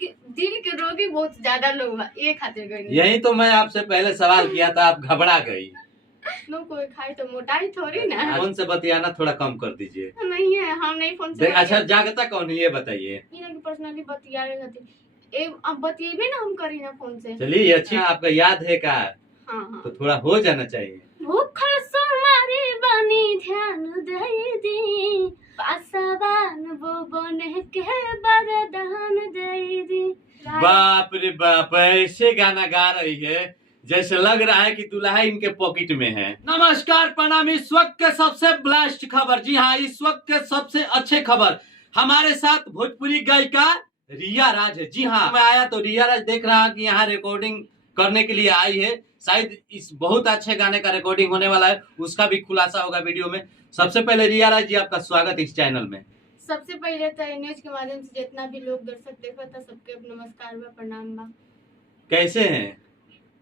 के दिल के रोगी बहुत ज्यादा लोग बा, ये खातिर गई। यही तो मैं आपसे पहले सवाल किया था, आप घबरा गई। नो कोई खाई तो मोटाई थोड़ी ना। फोन से बतियाना थोड़ा कम कर दीजिए। नहीं है, हम नहीं फोन से अच्छा जागता कौन है ये बताइए। पर्सनली बतियावे खातिर अब बतिएबे ना हम करी ना फोन से। चलिए अच्छी आपका याद है का। हाँ। तो थोड़ा हो जाना चाहिए। भूखल सोमारी बनी ध्यान दे दी, पासवान वो बने के वरदान दे दी। बाप रे बाप, ऐसे गाना गा रही है जैसे लग रहा है कि दूल्हा इनके पॉकेट में है। नमस्कार प्रणाम, इस वक्त के सबसे ब्लास्ट खबर, जी हाँ इस वक्त के सबसे अच्छे खबर, हमारे साथ भोजपुरी गायिका रिया राज है। जी हाँ मैं आया तो रिया राज देख रहा कि यहाँ रिकॉर्डिंग करने के लिए आई है। शायद इस बहुत अच्छे गाने का रिकॉर्डिंग होने वाला है, उसका भी खुलासा होगा वीडियो में। सबसे पहले रिया राज जी आपका स्वागत इस चैनल में। सबसे पहले तो न्यूज के माध्यम से जितना भी लोग दर्शक देखा था सबके नमस्कार बा, प्रणाम बा। कैसे हैं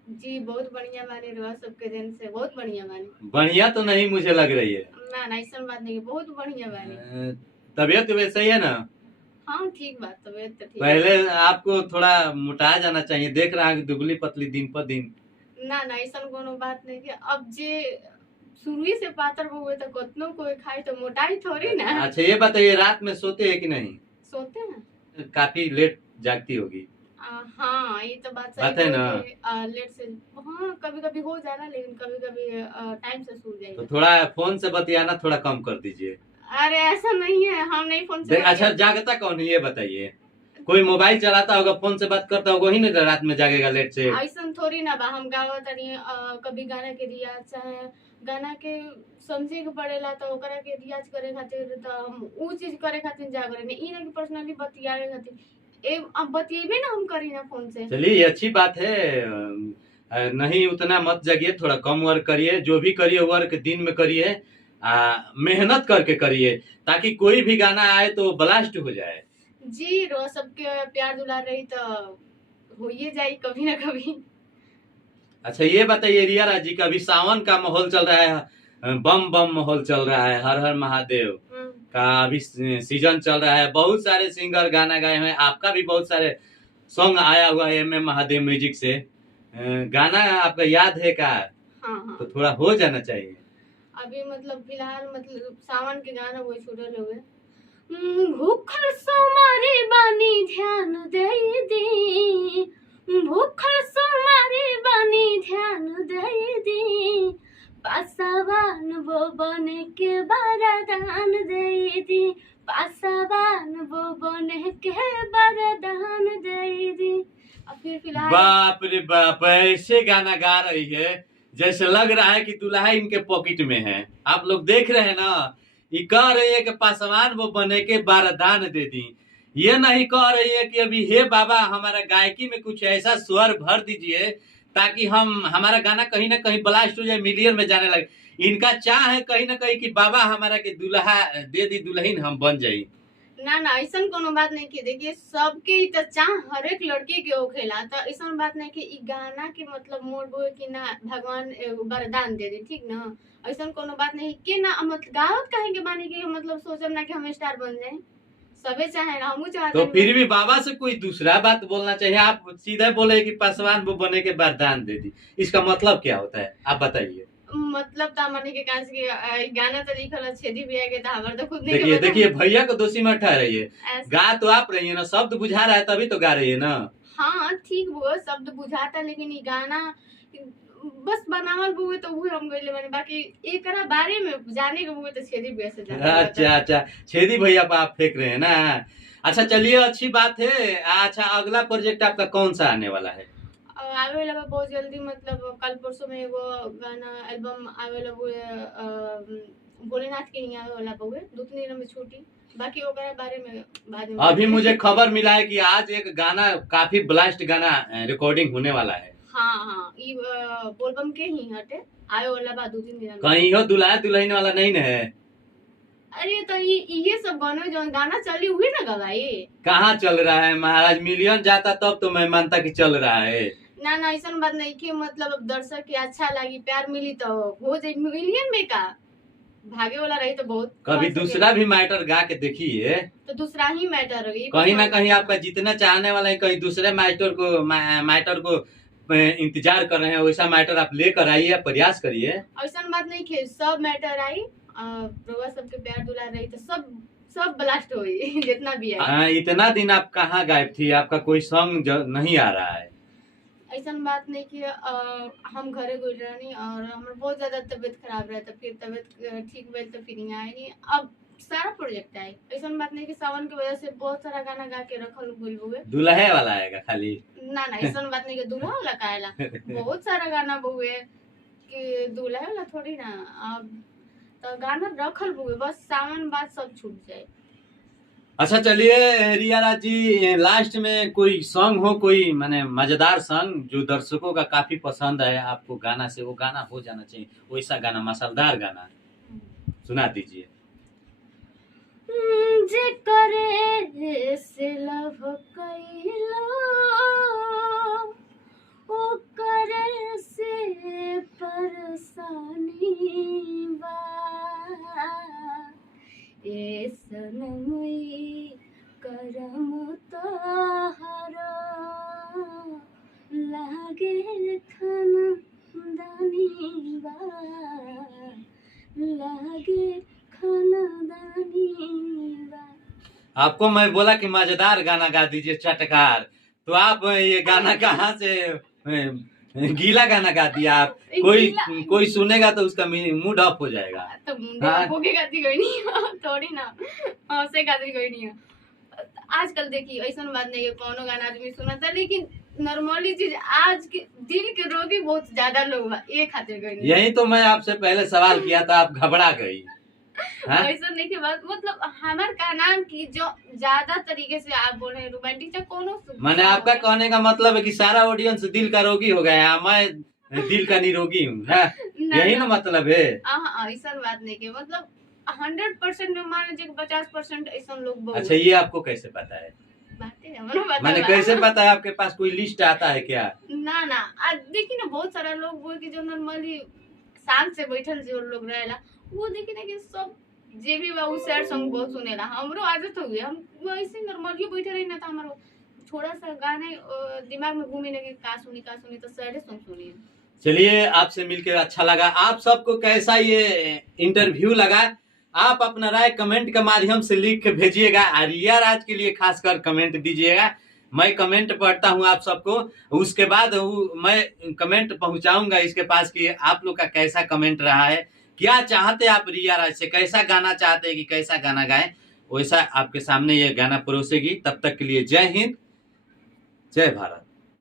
जी? बहुत बढ़िया बानी, रहा सबके दिन से बहुत बढ़िया बानी। बढ़िया तो नहीं मुझे लग रही है ना ऐसा बात नहीं, बहुत बढ़िया बानी। तबीयत वैसे ही है ना? हाँ ठीक बात, तबीयत तो ठीक। पहले आपको थोड़ा मोटाया जाना चाहिए, देख रहा है दुबली पतली दिन पर दिन। ना ऐसा कोनो बात नहीं कि अब जे शुरू से पातर हुए तो कतनो कोई खाई तो मोटाई थोड़ी ना। अच्छा ये बताइए रात में सोते हैं कि नहीं? सोते हैं। काफी लेट जागती होगी। हाँ ये तो बात है ना। लेट से हाँ कभी कभी हो जाना, लेकिन कभी कभी टाइम से सो जाएगा। तो थोड़ा फोन से बतियाना थोड़ा कम कर दीजिए। अरे ऐसा नहीं है, हम नहीं फोन से। अच्छा जागता कौन है ये बताइए। कोई मोबाइल चलाता होगा, फोन से बात करता होगा, ही नहीं रात में जागेगा लेट से। ऐसा थोड़ी ना बा, हम गावत नहीं कभी गाना के रियाज चाहे गाना के समझे के पड़ेला तो ओकरा के रियाज करे खातिर तो हम ऊ चीज करे खातिर जागरे नहीं, ई ना कि पर्सनली बतियावे खातिर अब बतिएबे ना हम करी ना फोन से। चलिए अच्छी बात है, नहीं उतना मत जगिए, थोड़ा कम वर्क करिए, जो भी करिए वर्क दिन में करिए, मेहनत करके करिए ताकि कोई भी गाना आए तो ब्लास्ट हो जाए। जी रो सबके प्यार दुलार रही तो हो ही जाए कभी ना कभी। अच्छा ये बताइए रिया राज जी का अभी सावन का माहौल चल रहा है, बम बम माहौल चल रहा है, हर हर महादेव का अभी सीजन चल रहा है, बहुत सारे सिंगर गाना गाए हैं, आपका भी बहुत सारे सॉन्ग आया हुआ है MM महादेव म्यूजिक से। गाना आपका याद है का? हाँ। तो थोड़ा हो जाना चाहिए। अभी मतलब फिलहाल मतलब सावन के गाना वो छूटल हुए। भूखल सोमारी बानी ध्यान दे दी, भूखल सोमारी बानी ध्यान दे दी, पासवान वो बने के वरदान दे दी, पासवान वो बने के वरदान दे दी। अब फिर फिलहाल बाप रे बाप, ऐसे गाना गा रही है जैसे लग रहा है कि दूल्हा इनके पॉकेट में है। आप लोग देख रहे हैं ना, ये कह रही है कि पासवान वो बने के वरदान दे दी, ये नहीं कह रही है कि अभी हे बाबा हमारा गायकी में कुछ ऐसा स्वर भर दीजिए ताकि हमारा गाना कहीं ना कहीं ब्लास्ट हो जाए, मिलियन में जाने लगे। इनका चाह है कहीं ना कहीं कि बाबा हमारा के दूल्हा दे दी, दुल्हन हम बन जाई। ना ऐसा कोनो बात नहीं की, देखिए सबके तो चाह हर एक लड़की के होखेला, तो ऐसा बात नहीं कि गाना के मतलब मोड़ बोए कि ना भगवान वरदान दे दे, ठीक ना। ऐसा कोनो बात नहीं कि ना मतलब गावत कहे के बानी के मतलब सोचब ना कि हम स्टार बन जाए, सबे चाहे ना, हम चाहते। तो फिर भी बाबा से कोई दूसरा बात बोलना चाहिए, आप सीधा बोले कि पासवान वो बने के वरदान दे दी, इसका मतलब क्या होता है आप बताइए। मतलब तामने के कांच के गाना तो लिखल छेदी भैया के, तो हमार तो खुद नहीं। देखिए भैया को दोषी मत ठहराइए, गा तो आप रही है ना, शब्द बुझा रहा है तभी तो गा रही है ना। हाँ ठीक वो शब्द बुझाता, लेकिन ये गाना बस बनावल बुए तो वो हम गइले बानी, बाकी एकरा बारे में जाने के बुए तो छेदी भैया से जाने। अच्छा छेदी भैया पर आप फेंक रहे हैं ना। अच्छा चलिए अच्छी बात है। अच्छा अगला प्रोजेक्ट आपका कौन सा आने वाला है? आवे वाला बहुत जल्दी, मतलब कल परसों में वो गाना एल्बम आवे वाला हुए, भोलेनाथ के ही आवे वाला हुए, 2-3 दिन में छूटी, बाकी ओकरा बारे में बाद में। अभी मुझे खबर मिला है कि आज एक गाना काफी ब्लास्ट गाना रिकॉर्डिंग होने वाला है। हाँ ये बोलबम के ही हटे आवे वाला बा 2-3 दिन में। कहीं हो दुल्हा दुल्हन वाला नहीं ना है? अरे तो ये सब गाने जो गाना चली हुई ना गवाई, कहाँ चल रहा है महाराज, मिलियन जाता तब तो मैं मानता कि चल रहा है। ना ऐसा बात नहीं कि मतलब अब दर्शक के अच्छा लगी, प्यार मिली तो हो जाए मिलियन में का। भागे वाला रही तो बहुत कभी दूसरा भी मैटर गा के देखिए, तो दूसरा ही मैटर होगी। कहीं ना कहीं आपका जितना चाहने वाला है कहीं दूसरे मैटर को इंतजार कर रहे हैं, वैसा मैटर आप लेकर आइए, प्रयास करिए। ऐसा बात नहीं कि सब मैटर आई रउआ सबके प्यार दुलार रही तो सब ब्लास्ट हुई जितना भी है। इतना दिन आप कहाँ गायब थी, आपका कोई सॉन्ग नहीं आ रहा है? ऐसा बात नहीं कि हम घरे गुजरनी और हमारा बहुत ज्यादा तबीयत खराब रहा, तो फिर तबीयत ठीक हुई तो फिर यहाँ आए नहीं। अब सारा प्रोजेक्ट आए, ऐसा बात नहीं कि सावन की वजह से बहुत सारा गाना गा के रखल हुए। दुल्हे वाला आएगा खाली? ना ऐसा बात नहीं कि दूल्हा वाला काहेला, बहुत सारा गाना बहुए कि दूल्हा वाला थोड़ी ना। अब तो गाना रखल हुए, बस सावन बाद सब छूट जाए। अच्छा चलिए रिया राज जी, लास्ट में कोई सॉन्ग हो, कोई माने मजेदार सॉन्ग जो दर्शकों का काफी पसंद है आपको गाना से, वो गाना हो जाना चाहिए, वैसा गाना, मसालेदार गाना सुना दीजिए। जे करे से लव कैलो ओ करे से परेशानी बा, ए सनमई करम तोहरा लागे खानदानी बा, लागे खानदानी बा। आपको मैं बोला कि मजेदार गाना गा दीजिए, चटकार, तो आप ये गाना कहाँ से गीला गाना गा दिया आप? कोई सुनेगा तो उसका मूड ऑफ हो जाएगा। तो मूड ऑफ होके गाती कोई नहीं थोड़ी ना, से गाती कोई नहीं है। आजकल देखिए ऐसा बात नहीं है कौनो गाना आदमी सुना था, लेकिन नॉर्मली चीज आज के दिल के रोगी बहुत ज्यादा लोग ये खातिर कोई नहीं। यही तो मैं आपसे पहले सवाल किया था, आप घबरा गई। ऐसा नहीं की बात, मतलब हमारे कहना की जो ज्यादा तरीके से आप बोल रहे हैं रोमांटिक चाहे कोनो, मैंने आपका कहने का मतलब है कि सारा ऑडियंस दिल का रोगी हो गया है, मैं दिल का निरोगी हूँ, यही ना मतलब है? ऐसा बात नहीं की मतलब 100% में मान लीजिए 50% ऐसा लोग। अच्छा ये आपको कैसे पता है? मैंने कैसे पता है? आपके पास कोई लिस्ट आता है क्या? ना देखिए ना बहुत सारा लोग बोल के जो नॉर्मली शांत से बैठल जो लोग रहेला वो देखी ना कि सब जे भी वो सैड सॉन्ग बहुत सुनेला। हमरो आदत हो गई, हम वैसे नॉर्मली बैठे रही ना, तो हमारो थोड़ा सा गाने दिमाग में घूमे लगे का सुनी तो सैड सॉन्ग सुनिए। चलिए आपसे मिलकर अच्छा लगा। आप सबको कैसा ये इंटरव्यू लगा, आप अपना राय कमेंट के माध्यम से लिख के भेजिएगा। रिया राज के लिए खासकर कमेंट दीजिएगा, मैं कमेंट पढ़ता हूं आप सबको, उसके बाद मैं कमेंट पहुंचाऊंगा इसके पास कि आप लोग का कैसा कमेंट रहा है, क्या चाहते आप रिया राज से, कैसा गाना चाहते हैं कि कैसा गाना गाएं, वैसा आपके सामने ये गाना परोसेगी। तब तक के लिए जय हिंद, जय भारत।